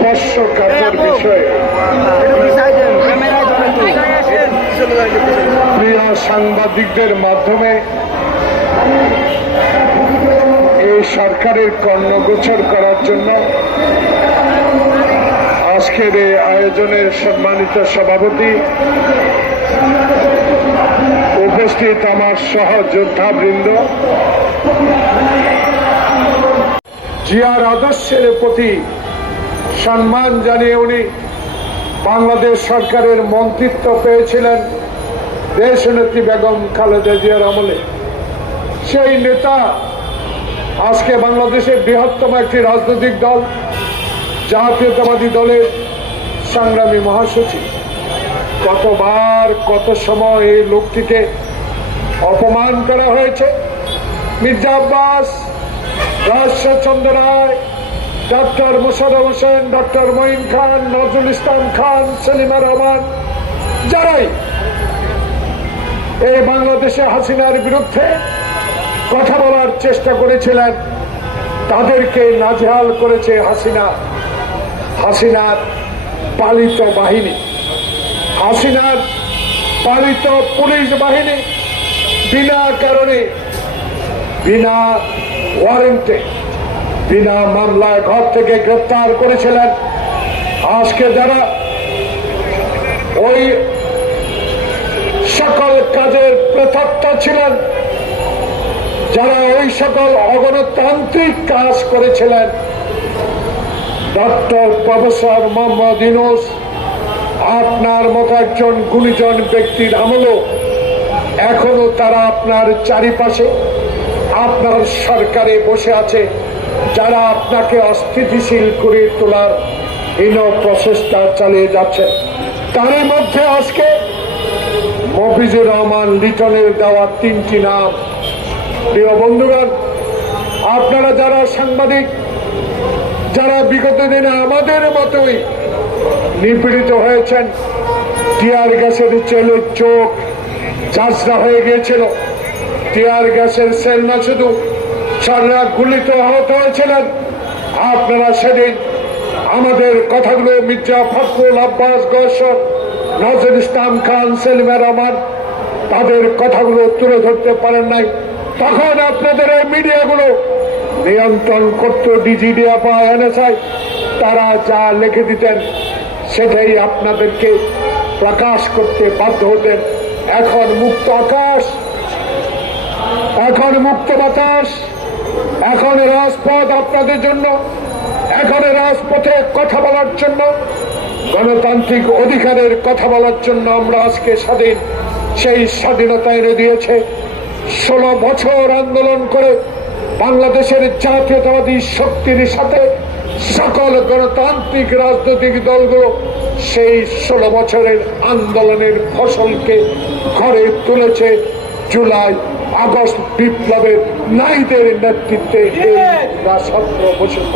স্পর্শকাতর বিষয়। প্রিয় সাংবাদিকদের মাধ্যমে এই সরকারের কর্ণগোচর করার জন্য আজকের এই আয়োজনের সম্মানিত সভাপতি উপস্থিত আমার সহযোদ্ধাবৃন্দ। জিয়ার আদর্শের প্রতি সম্মান জানিয়ে উনি বাংলাদেশ সরকারের মন্ত্রিত্ব পেয়েছিলেন দেশনেত্রী বেগম খালেদা জিয়ার আমলে। সেই নেতা আজকে বাংলাদেশের বৃহত্তম একটি রাজনৈতিক দল, জাতীয়তাবাদী দলের সংগ্রামী মহাসচিব। কতবার, কত সময় এই লোকটিকে অপমান করা হয়েছে? মির্জা আব্বাস রাজচন্দ্র রায় ডক্টর মুশারফ হোসেন ডক্টর মঈন খান, নজরুল ইসলাম খান, সেলিমা রহমান, যারাই এই বাংলাদেশে হাসিনার বিরুদ্ধে কথা বলার চেষ্টা করেছিলেন, তাদেরকে নাজেহাল করেছে হাসিনা, হাসিনার পালিত বাহিনী। হাসিনার পালিত পুলিশ বাহিনী বিনা কারণে, বিনা ওয়ারেন্টে বিনা মামলায় ঘর থেকে গ্রেপ্তার করেছিলেন। আজকে যারা ওই সকল কাজের প্রথত্তা ছিলেন, যারা ওই সকল অগণতান্ত্রিক কাজ করেছিলেন, ডক্টর প্রফেসর মোহাম্মদ ইনুস আপনার মতো একজন গুণীজন ব্যক্তির আমলও এখনও তারা আপনার চারিপাশে, আপনার সরকারে বসে আছে। যারা আপনাকে অস্থিতিশীল করে তোলার হীন প্রচেষ্টা চালিয়ে যাচ্ছে তার মধ্যে আজকে মফিজুর রহমান লিটনের দেওয়া তিনটি নাম। প্রিয় বন্ধুগণ, আপনারা যারা সাংবাদিক, যারা বিগত দিনে আমাদের মতোই নিপীড়িত হয়েছেন, টিয়ার গ্যাসের চেলে চোখ চাষরা হয়ে গিয়েছিল। টিয়ার গ্যাসের সেল না শুধু সাররা গুলিত আহত হয়েছিলেন। আপনারা সেদিন আমাদের কথাগুলো মির্জা ফখরুল আব্বাস গসর নজরুল ইসলাম খান, সেলিমা রহমান তাদের কথাগুলো তুলে ধরতে পারেন নাই। তখন আপনাদের এই মিডিয়াগুলো নিয়ন্ত্রণ করত ডিজিডিএ বা এনএসআই। তারা যা লিখে দিতেন সেটাই আপনাদেরকে প্রকাশ করতে বাধ্য হতেন। এখন মুক্ত আকাশ, এখন মুক্ত বাতাস। এখন রাজপথ আপনাদের জন্য এখন রাজপথে কথা বলার জন্য, গণতান্ত্রিক অধিকারের কথা বলার জন্য আমরা আজকে স্বাধীন, সেই স্বাধীনতা এনে দিয়েছে। ষোলো বছর আন্দোলন করে বাংলাদেশের জাতীয়তাবাদী শক্তির সাথে সকল গণতান্ত্রিক রাজনৈতিক দলগুলো সেই ষোলো বছরের আন্দোলনের ফসলকে ঘরে তুলেছে। জুলাই আগস্ট বিপ্লবের নারীদের নেতৃত্বে এই সত্র বৈষম্য